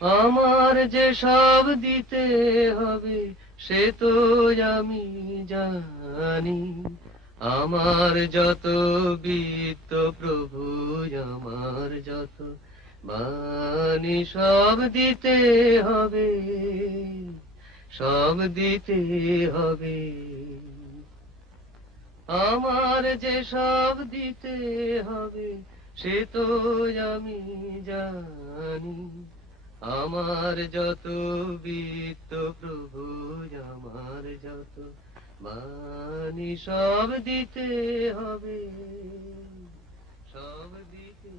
আমার যে সব দিতে হবে সে তো আমি জানি। আমার যত বিত্ত প্রভু, আমার যত মানি, সব দিতে হবে, সব দিতে হবে। আমার যে সব দিতে হবে সে তো আমি জানি। আমার যত বিত্ত প্রভু, আমার যত মানি, সব দিতে হবে, সব দিতে